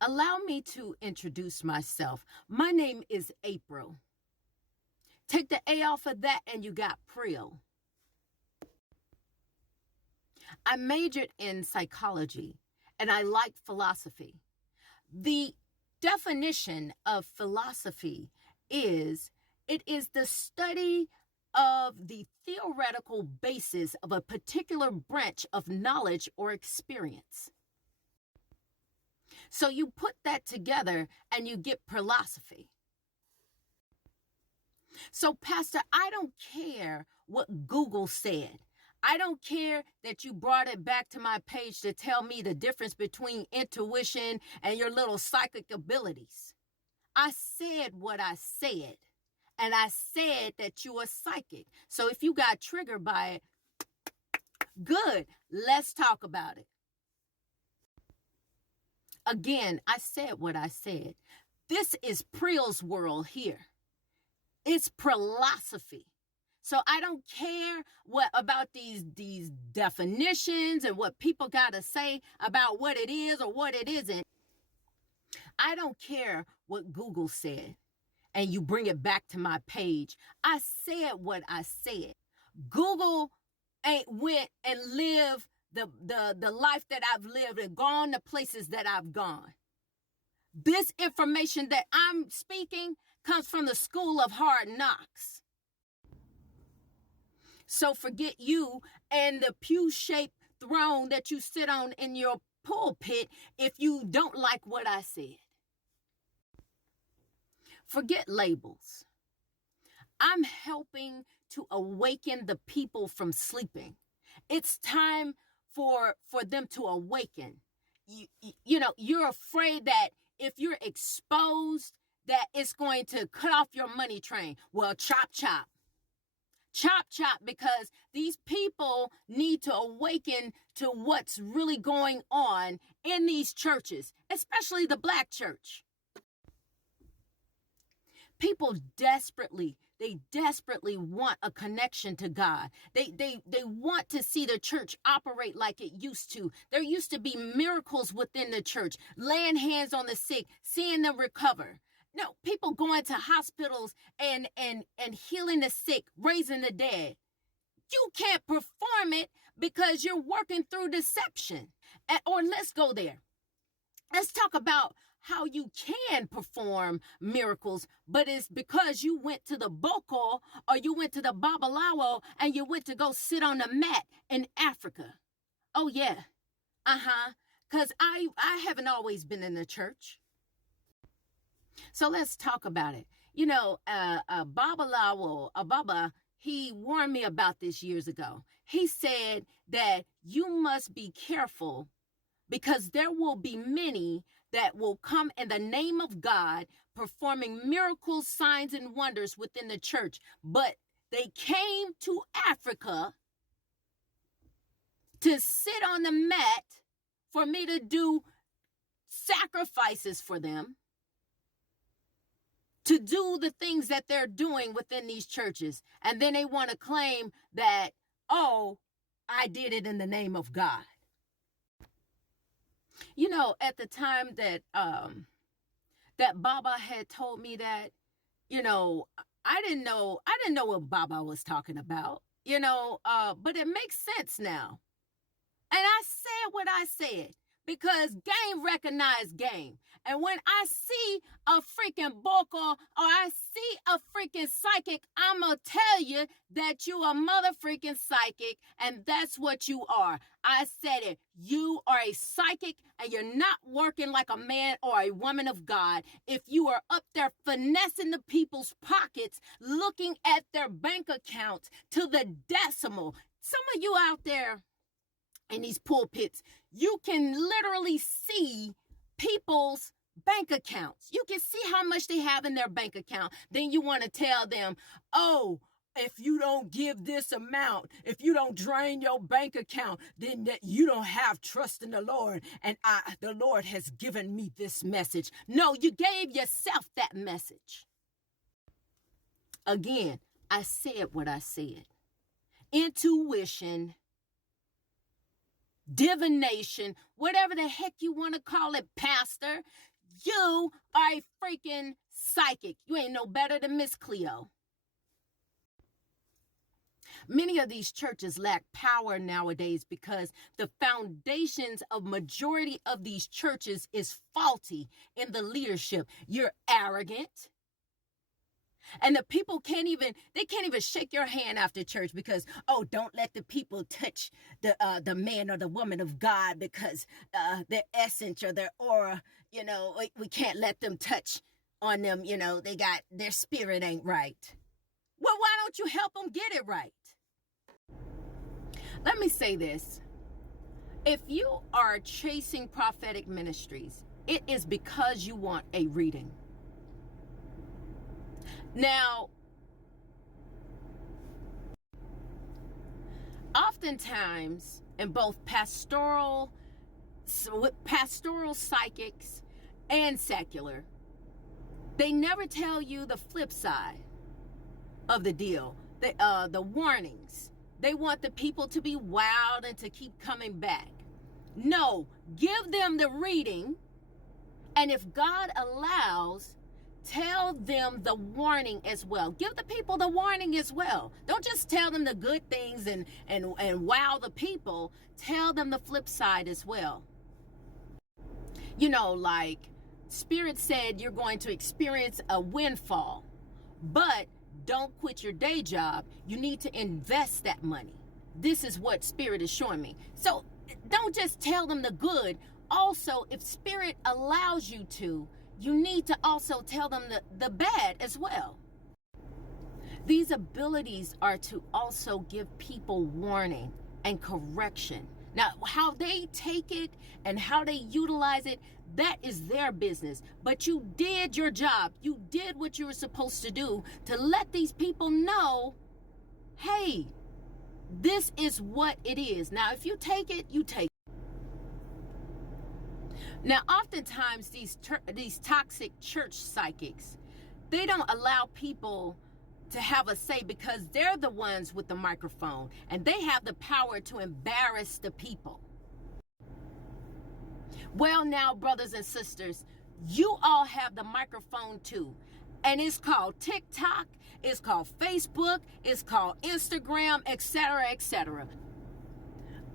Allow me to introduce myself. My name is April. Take the A off of that and you got Priel. I majored in psychology and I like philosophy. The definition of philosophy is it is the study of the theoretical basis of a particular branch of knowledge or experience. So you put that together and you get philosophy. So, Pastor, I don't care what Google said. I don't care that you brought it back to my page to tell me the difference between intuition and your little psychic abilities. I said what I said, and I said that you are psychic. So if you got triggered by it, good, let's talk about it. Again, I said what I said. This is Priel's world here. It's philosophy. So I don't care what about these definitions and what people got to say about what it is or what it isn't. I don't care what Google said and you bring it back to my page. I said what I said. Google ain't went and lived the life that I've lived and gone the places that I've gone. This information that I'm speaking comes from the school of hard knocks. So forget you and the pew-shaped throne that you sit on in your pulpit if you don't like what I said. Forget labels. I'm helping to awaken the people from sleeping. It's time for them to awaken. You know, you're afraid that if you're exposed, that it's going to cut off your money train. Well, chop, chop. Chop, chop, because these people need to awaken to what's really going on in these churches, especially the Black church. People desperately want a connection to God. They want to see the church operate like it used to. There used to be miracles within the church, laying hands on the sick, seeing them recover. No, people going to hospitals and healing the sick, raising the dead. You can't perform it because you're working through deception. Or let's go there. Let's talk about how you can perform miracles, but it's because you went to the Boko or you went to the Babalawo and you went to go sit on the mat in Africa. Oh, yeah. Because I haven't always been in the church. So let's talk about it. You know, Baba, he warned me about this years ago. He said that you must be careful because there will be many that will come in the name of God performing miracles, signs, and wonders within the church. But they came to Africa to sit on the mat for me to do sacrifices for them, to do the things that they're doing within these churches. And then they want to claim that, oh, I did it in the name of God. You know, at the time that Baba had told me that, you know, I didn't know what Baba was talking about, you know, but it makes sense now. And I said what I said because game recognized game. And when I see a freaking Boko or I see a freaking psychic, I'm going to tell you that you a mother freaking psychic, and that's what you are. I said it. You are a psychic, and you're not working like a man or a woman of God if you are up there finessing the people's pockets, looking at their bank accounts to the decimal. Some of you out there in these pulpits, you can literally see people's bank accounts. You can see how much they have in their bank account. Then you want to tell them, oh, if you don't give this amount, if you don't drain your bank account, then that you don't have trust in the Lord. And the Lord has given me this message. No, you gave yourself that message. Again, I said what I said. Intuition divination, whatever the heck you want to call it, pastor. You are a freaking psychic. You ain't no better than Miss Cleo. Many of these churches lack power nowadays because the foundations of majority of these churches is faulty in the leadership. You're arrogant. And the people can't even shake your hand after church because, oh, don't let the people touch the man or the woman of God because their essence or their aura, we can't let them touch on them. Their spirit ain't right. Well, why don't you help them get it right? Let me say this. If you are chasing prophetic ministries, it is because you want a reading. Now, oftentimes in both pastoral psychics and secular, they never tell you the flip side of the deal, the warnings. They want the people to be wild and to keep coming back. No, give them the reading, and if God allows, tell them the warning as well. Give the people the warning as well. Don't just tell them the good things and wow the people. Tell them the flip side as well. Like Spirit said, you're going to experience a windfall, but don't quit your day job. You need to invest that money. This is what Spirit is showing me. So don't just tell them the good. Also, if Spirit allows you to, you need to also tell them the bad as well. These abilities are to also give people warning and correction. Now, how they take it and how they utilize it, that is their business. But you did your job. You did what you were supposed to do to let these people know, hey, this is what it is. Now, if you take it, you take it. Now, oftentimes these toxic church psychics, they don't allow people to have a say because they're the ones with the microphone and they have the power to embarrass the people. Well, now, brothers and sisters, you all have the microphone too. And it's called TikTok, it's called Facebook, it's called Instagram, etc., etc.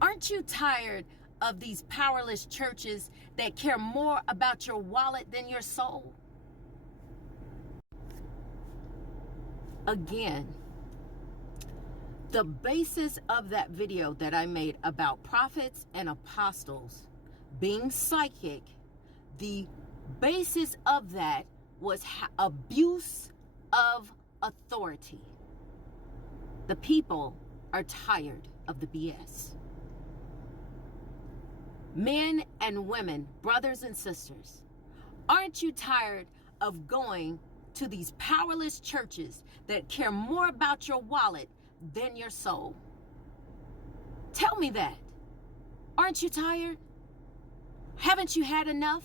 Aren't you tired of these powerless churches that care more about your wallet than your soul? Again, the basis of that video that I made about prophets and apostles being psychic, the basis of that was abuse of authority. The people are tired of the BS. Men and women, brothers and sisters, aren't you tired of going to these powerless churches that care more about your wallet than your soul? Tell me that. Aren't you tired? Haven't you had enough?